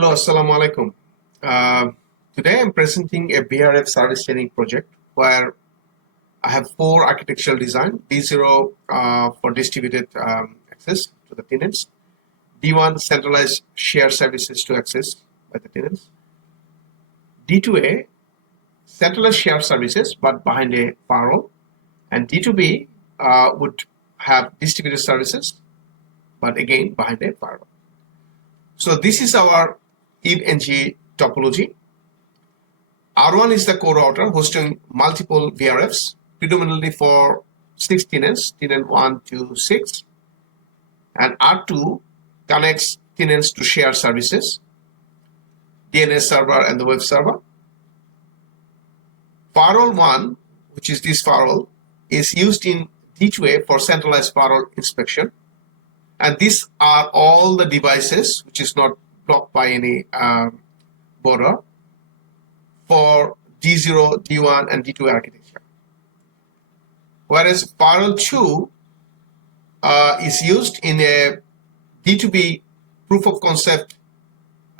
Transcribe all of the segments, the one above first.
Hello, Assalamu alaikum. Today I'm presenting a VRF Service Chaining project where I have 4 architectural design: D0 for distributed access to the tenants, D1 centralized shared services to access by the tenants, D2A centralized shared services but behind a firewall, and D2B would have distributed services but again behind a firewall. So this is our EVE-NG topology. R1 is the core router hosting multiple VRFs, predominantly for 6 tenants, tenant 1 to 6. And R2 connects tenants to share services, DNS server and the web server. Firewall 1, which is this firewall, is used in D2A for centralized firewall inspection. And these are all the devices which is not blocked by any border for D0, D1, and D2 architecture. Whereas firewall 2 is used in a D2B proof of concept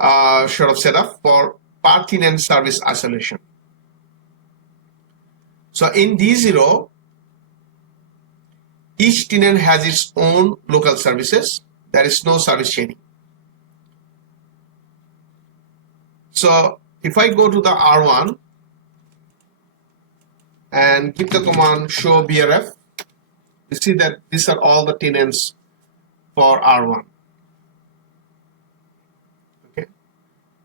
sort of setup for per-tenant service isolation. So in D0, each tenant has its own local services. There is no service chaining. So if I go to the R1 and give the command show VRF, you see that these are all the tenants for R1. Okay.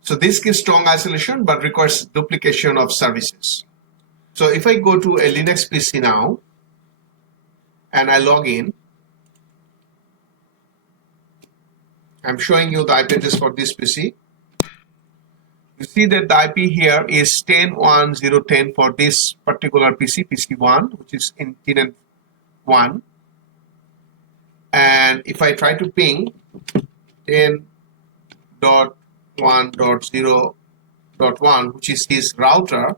So this gives strong isolation but requires duplication of services. So if I go to a Linux PC now, and I log in, I'm showing you the IP address for this PC. You see that the IP here is 10.1.0.10 for this particular PC, PC1, which is in tenant 1. And if I try to ping 10.1.0.1, which is his router,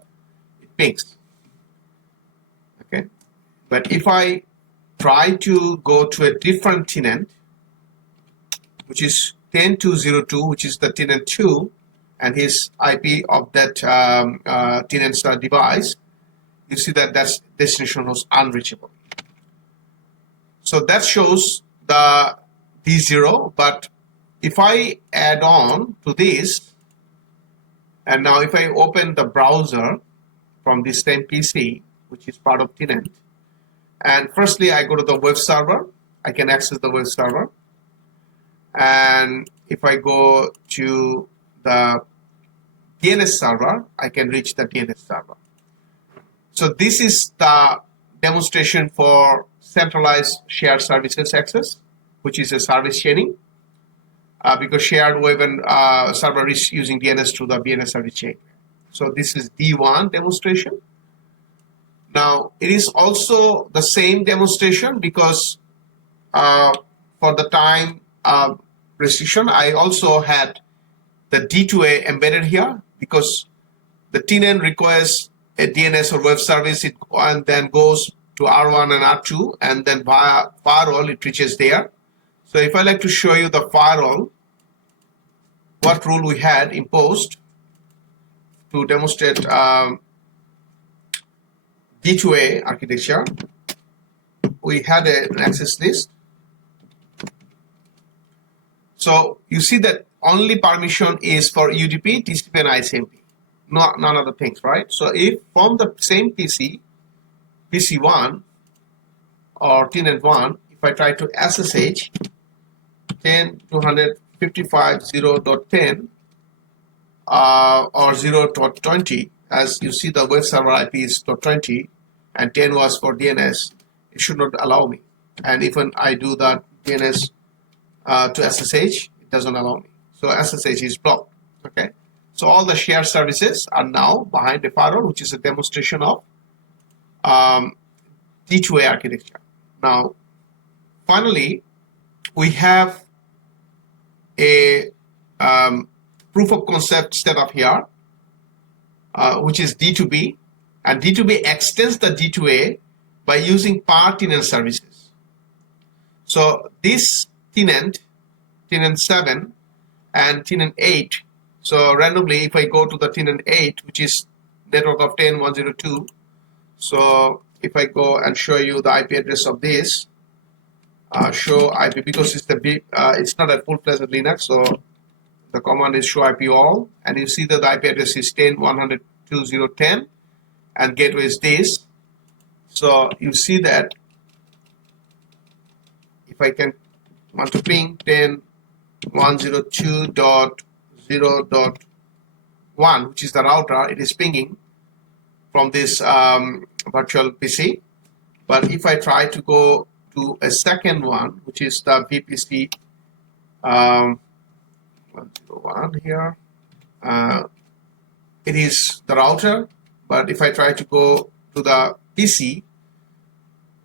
it pings. Okay, but if I try to go to a different tenant, which is 10.2.0.2, which is the tenant 2, and his IP of that tenant's device, you see that that destination was unreachable. So that shows the D0, but if I add on to this, and now if I open the browser from this same PC, which is part of tenant, and firstly, I go to the web server. I can access the web server. And if I go to the DNS server, I can reach the DNS server. So this is the demonstration for centralized shared services access, which is a service chaining, because shared web and server is using DNS through the DNS service chain. So this is D1 demonstration. Now, it is also the same demonstration because for the time restriction, I also had the D2A embedded here because the tenant requires a DNS or web service and then goes to R1 and R2, and then via firewall it reaches there. So if I like to show you the firewall, what rule we had imposed to demonstrate D2A architecture, we had an access list. So you see that only permission is for UDP, TCP, and ICMP, none other things, right? So if from the same PC, PC1 or tenant 1, if I try to SSH 10.255.0.10 or 0.20, as you see the web server IP is .20 and 10 was for DNS, it should not allow me. And even I do the DNS to SSH, it doesn't allow me. So SSH is blocked. Okay. So all the shared services are now behind the firewall, which is a demonstration of D2A architecture. Now, finally, we have a proof of concept setup here, which is D2B, and D2B extends the D2A by using per-tenant services. So this tenant 7, and tenant 8 So randomly, if I go to the tenant 8, which is network of 10.102, so if I go and show you the IP address of this, show IP, because it's the big, it's not a full-fledged Linux, so the command is show IP all, and you see that the IP address is 10.102.0.10, and gateway is this. So you see that if I can want to ping 10.102.0.1, which is the router, it is pinging from this virtual PC. But if I try to go to a second one, which is the VPC 101 here, it is the router. But if I try to go to the PC,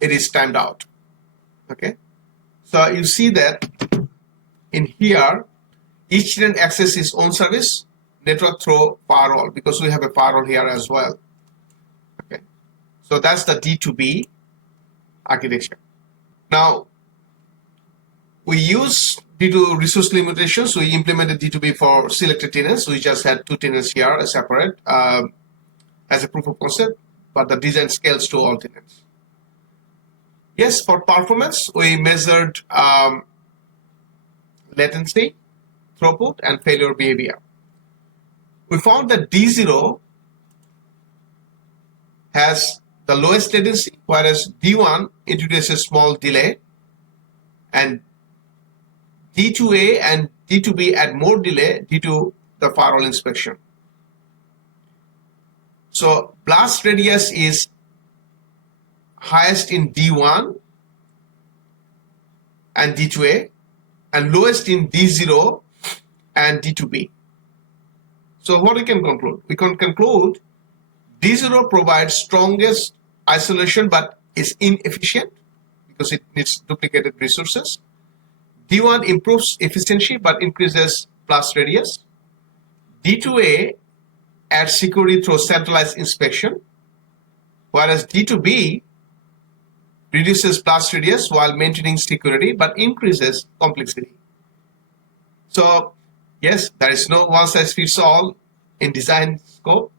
it is timed out. Okay, so you see that in here, each tenant access its own service network through firewall, because we have a firewall here as well. Okay, so that's the D2B architecture. Now, we use due to resource limitations, we implemented D2B for selected tenants. We just had 2 tenants here, a separate, as a proof of concept, but the design scales to all tenants. Yes, for performance, we measured latency, throughput, and failure behavior. We found that D0 has the lowest latency, whereas D1 introduces small delay, and D2A and D2B add more delay due to the firewall inspection. So blast radius is highest in D1 and D2A, and lowest in D0 and D2B. So what we can conclude? We can conclude D0 provides strongest isolation but is inefficient because it needs duplicated resources. D1 improves efficiency but increases blast radius. D2A adds security through centralized inspection, whereas D2B reduces blast radius while maintaining security but increases complexity. So yes, there is no one-size-fits-all in design scope.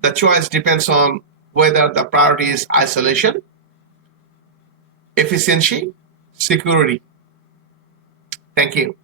The choice depends on whether the priority is isolation, efficiency, security. Thank you.